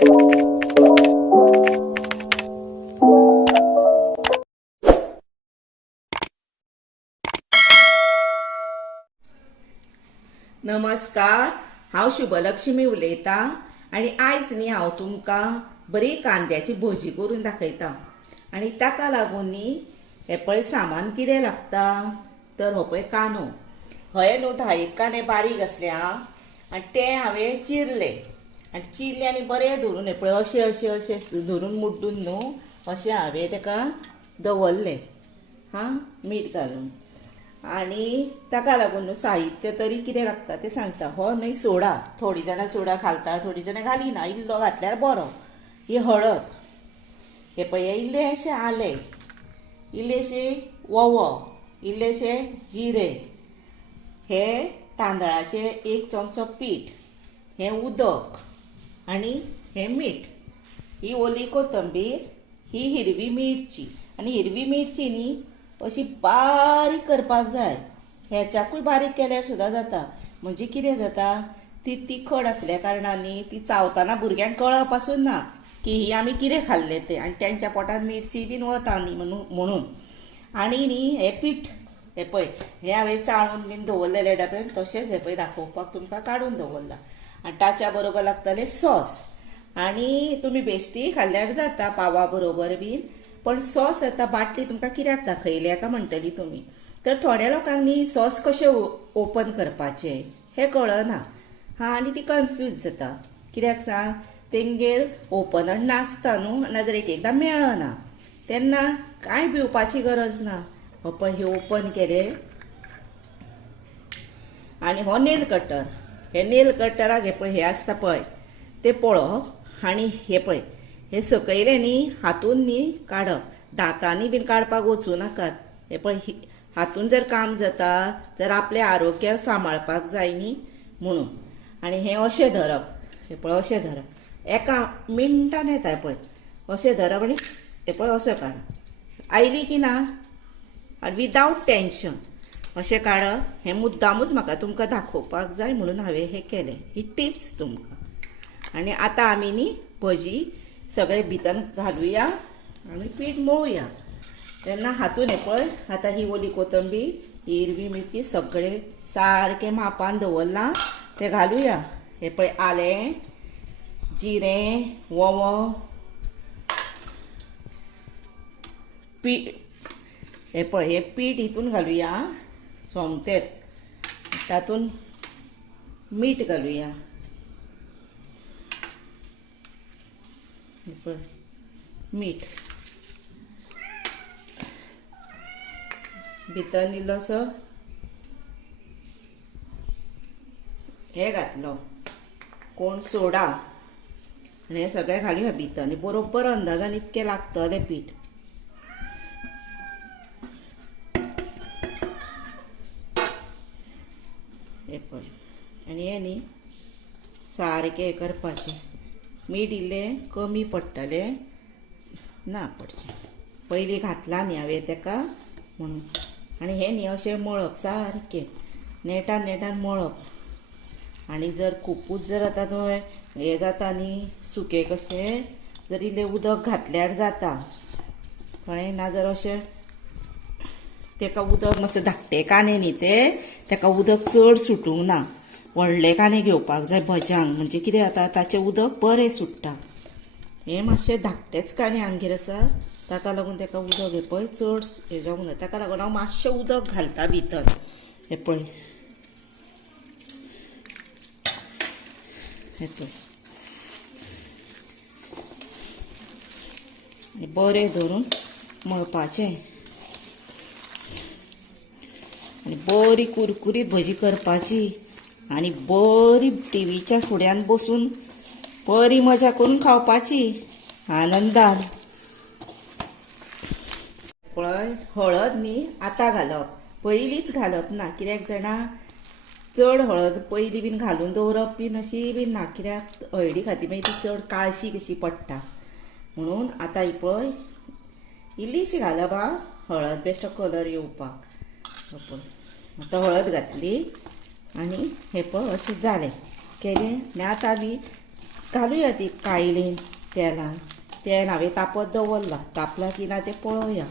नमस्कार, हांव शुभलक्ष्मी उलयतां आनी आयज न्ही हांव तुमकां बरी कांद्याची भजी करून दाखयतां। आनी ताका लागून न्ही हे पळय सामान कितें लागता तर हो पळय कांदो, हे न्हू 10 कांदे बारीक आसले आनी ते हांवें चिरले आनी बरे धरून हे पळय अशें अशें अशें धरून मुड्डून न्हू अशें हांवें ताका दवरले मीठ घालून। आनी ताका लागून न्हू साहित्य तरी कितें लागता तें सांगता। हो न्हय सोडा, थोडी जाणां सोडा घालता, थोडी जाणां घालिना, इल्लो घातल्यार बरो। ही हळद, हे पळय इल्लेशें आलें, इल्लेशें वोवो, इल्लेशें जिरे, हे तांदळाचें 1 चमचो पीठ, हें उदक आनी हें मीठ, ही ओली कोथंबीर, ही हिरवी मिरची। आनी हिरवी मिरची न्ही अशी बारीक करपाक जाय, हेच्याकूय बारीक केल्यार सुद्दां जाता। म्हणजे कितें जाता, ती तिखट आसल्या कारणान न्ही ती चावतना भुरग्यांक कळप पासून ना की ही आमी कितें खाल्लें तें, आनी तेंच्या पोटान मिरची बीन वता न्ही म्हणून। आनी न्ही हें पीठ, हें पळय हें हांवें चाळून बीन दवरलेलें डब्यान, तशेंच हें पळय दाखोवपाक तुमकां काडून दवरलां। आनी ताच्या बरोबर लागतलें सॉस, आनी तुमी बेश्टी खाल्ल्यार जाता पावा बरोबर बीन। पण सॉस आतां बाटली तुमकां कित्याक दाखयल्या काय म्हणटली तुमी, तर थोड्या लोकांक न्ही सॉस कशें ओपन करपाचें हें कळना आनी ती कन्फ्यूज जाता। कित्याक सांग, तेंगेर ओपनर नासता न्हू, नाजाल्यार एकदां मेळना, तेन्ना कांय भिवपाची गरज ना। हो पळय हे ओपन केलें आनी हो नेल कटर, हे नेल कटराक हे पळय हे आसता पळय तें पळोवप, आनी हे पळय हे सकयले न्ही हातून न्ही काडप, दांतांनी बीन काडपाक वचूं नाकात। हे पळय हातून जर काम जाता जर आपलें आरोग्य सांबाळपाक जाय न्ही म्हणून। आनी हें अशें धरप, हे पळय अशें धरप, एका मिनटान येता पळय अशें धरप आनी हे पळय अशें काडप, आयली की ना आनी विदावट टेंशन अशें काडप। हें मुद्दामूच म्हाका तुमकां दाखोवपाक जाय म्हणून हांवें हें केलें, ही टिप्स तुमकां। आनी आतां आमी न्ही भजी सगळे भितर घालुया आनी पीठ मळुया। तेन्ना हातून हे पळय आतां ही ओली कोथंबीर, ही हिरवी मिरची सगळें सारकें मापान दवरलां, तें घालुया। हे पळय आलें, जिरें, वोवो, पीठ, हे पळय हे पीठ हितून घालुया सोमतेंच, तातूंत मीठ घालुया, मीठ भितर इल्लोसो हे घातलो कोण सोडा, आनी हें सगळें घालुया भितर आनी बरोबर अंदाजान इतकें लागतलें पीठ। हे पळय आनी हें न्ही सारकें हें करपाचें, मीठ इल्लें कमी पडटलें ना पडचें, पयलीं घातलां न्ही हांवें ताका म्हणून। आनी हें न्ही अशें मळप सारकें नेटान नेटान मळप। आनी जर खुबूच जर आतां थंय हें जाता न्ही सुकें कशें, जर इल्लें उदक घातल्यार जाता कळ्ळें, ना जर अशें ताका उदक मातशें धाकटे कांदे न्ही ताका उदक चड सुटूंक ना। व्हडले कांदे घेवपाक जाय भज्यांक, म्हणजे कितें जाता ताचें उदक बरें सुट्टा। हे मातशें धाकटेच कांदे आमगेर आसा, ताका लागून ताका उदक हे पळय चड हें जावंक ना, ताका लागून हांव मातशें उदक घालता भितर। हे पळय हे पळय बरें धरून मळपाचें आनी बरी कुरकुरीत भजी करपाची आनी बरी टीव्हीच्या फुड्यान बसून बरी मजा करून खावपाची आनंदान। पळय हळद न्ही आतां घालप, पयलींच घालप ना, कित्याक जाणा चड हळद पयलीं बीन घालून दवरप बीन अशी बीन ना, कित्याक हळदी खातीर मागीर ती चड काळशी कशी पडटा म्हणून। आतां ही पळय इल्लीशी घालप हळद बेश्टो कलर येवपाक। पळय आतां हळद घातली आनी हें पळय अशें जालें केलें आनी आतां आमी घालूया ती कायलीन तेलान. तेल हांवें तापत दवरला, तापला की ना तें पळोवया.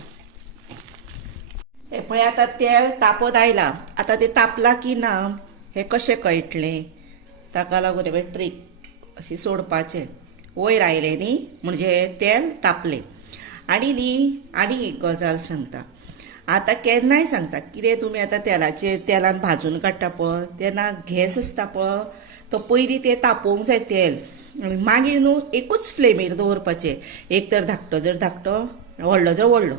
हे पळय आतां तेल तापत आयलां. आतां तें तापलां की ना हें कशें कळटलें? ताका लागून हे ट्रीक अशी सोडपाचें. वयर आयलें न्ही म्हणजे तेल तापलें. आनी एक गजाल सांगता. आतां केन्नाय सांगता कितें तुमी आतां तेलान भाजून काडटा पळय तेन्ना गॅस आसता पळय तो पयलीं तें तापोवंक जाय तेल. आनी मागीर न्हू एकूच फ्लेमीर दवरपाचें. एक तर धाकटो जर धाकटो, व्हडलो जर व्हडलो.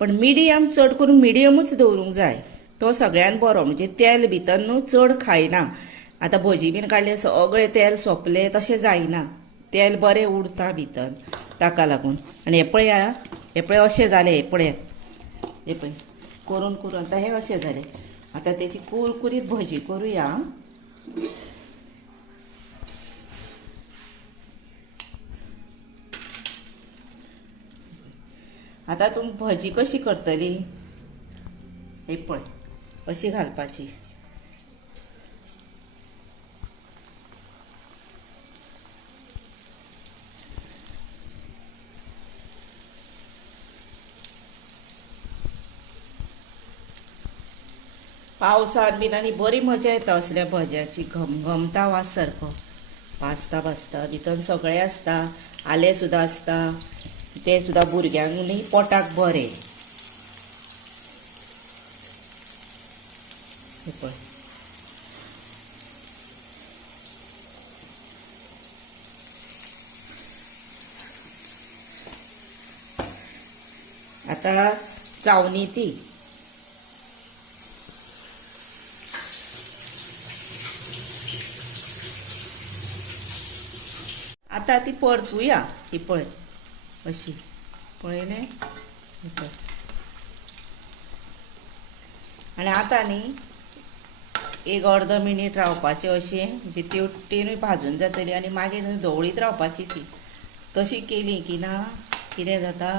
पण मिडियम चड करून मिडियमूच दवरूंक जाय. तो सगळ्यान बरो. म्हणजे तेल भितर न्हू चड खायना. आतां भजी बीन काडले सगळें तेल सोंपलें तशें जायना. तेल बरें उरता भितर. ताका लागून. आनी हे पळय अशें जालें. हे पळयात. हे पळय करून आतां हें अशें जालें. आतां तेची कुरकुरीत भजी करुया. आतां तुमी भजी कशी करतली? हे पळय अशी घालपाची. पावसात बीन आनी बरी मजा येता असल्या भज्याची. घमघमता वास सारको. भाजता भितर सगळें आसता. आलें सुद्दां आसता. तें सुद्दां भुरग्यांक न्ही पोटाक बरें. हे पळय. आतां चावनी ती. आतां ती परतुया. ही पळय अशी. पळयलें? आनी आतां न्ही एक अर्द मिनीट रावपाचें अशें. म्हणजे तेनूय भाजून जातली आनी मागीर धवळीत रावपाची ती. तशी केली की ना कितें जाता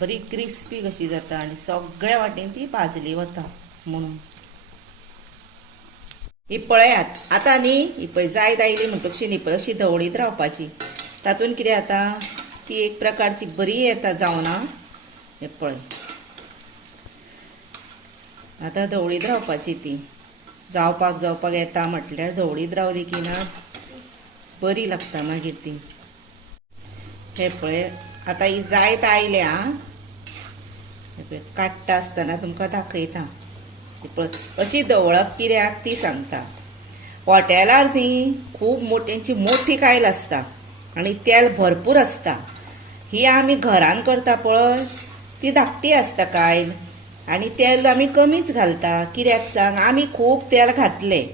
बरी क्रिस्पी कशी जाता आनी सगळ्या वाटेन ती भाजली वता म्हणून. ही पळयात. आतां न्ही ही पळय जायत आयली म्हणटकशी न्ही पळय अशी धवळीत रावपाची. तातूंत कितें जाता ती एक प्रकारची बरी येता जावना. हे पळय आतां धवळीत रावपाची ती. जावपाक येता म्हटल्यार धवळीत रावली की ना बरी लागता मागीर ती. हे पळय आतां ही जायत आयल्या. हे पळय काडटा आसतना तुमकां दाखयता. पळय अशी धवळप कित्याक ती सांगता. हॉटेलार न्ही खूब तेंची मोठी कायल आसता आनी तेल भरपूर आसता. ही आमी घरान करता पळय ती धाकटी आसता कायल आनी तेल आमी कमीच घालता. कित्याक सांग आमी खूब तेल घातलें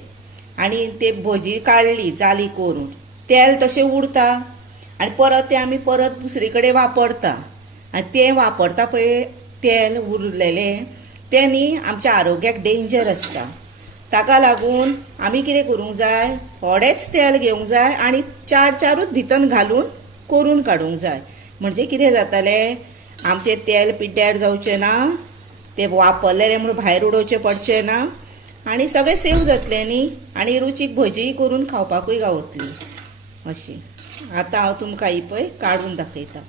आनी ते भजी काडली जाली करून तेल तशें उरता आनी परत तें आमी परत दुसरे कडेन वापरता. आनी तें वापरता पळय तेल उरलेलें तें न्ही आमच्या आरोग्याक डेंजर आसता. ताका लागून आमी कितें करूंक जाय थोडेंच तेल घेवंक जाय आनी चारूच भितर घालून करून काडूंक जाय. म्हणजे कितें जातालें आमचें तेल पिड्ड्यार जावचें ना. तें वापरलेलें म्हणून भायर उडोवचें पडचें ना आनी सगळें सेव जातलें न्ही आनी रुचीक भजी करून खावपाकूय गावतली अशी. आतां हांव तुमकां ही पळय काडून दाखयता.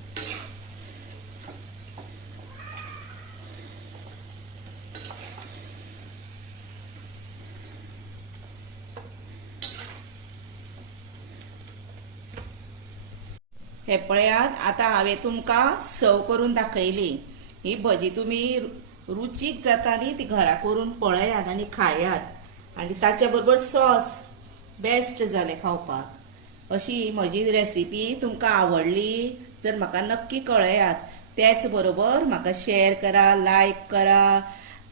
हे पळयात. आतां हांवें तुमकां सर्व करून दाखयली. ही भजी तुमी रुचीक जाता न्ही ती घरा करून पळयात आनी खायात. आनी ताचे बरोबर सॉस बेस्ट जालें खावपाक. अशी म्हजी रेसिपी तुमकां आवडली जर म्हाका नक्की कळयात. त्याच बरोबर म्हाका शेअर करा, लायक करा,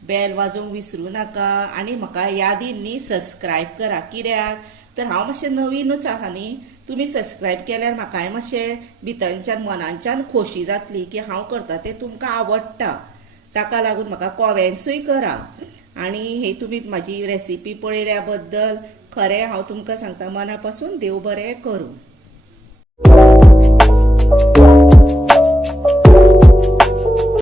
बेल वाजोवंक विसरूं नाका आनी म्हाका यादींनी सबस्क्रायब करा. कित्याक तर हांव मातशें नवीनूच आहा न्ही. तुमी सबस्क्रायब केल्यार म्हाकाय मातशें भितरच्यान मनाच्यान खोशी जातली की हांव करता तें तुमकां आवडटा. ताका लागून म्हाका कॉमेंट्सूय करा. आनी ही तुमी म्हाजी रेसिपी पळयल्या बद्दल खरें हांव तुमकां सांगता मना पासून देव बरें करूं.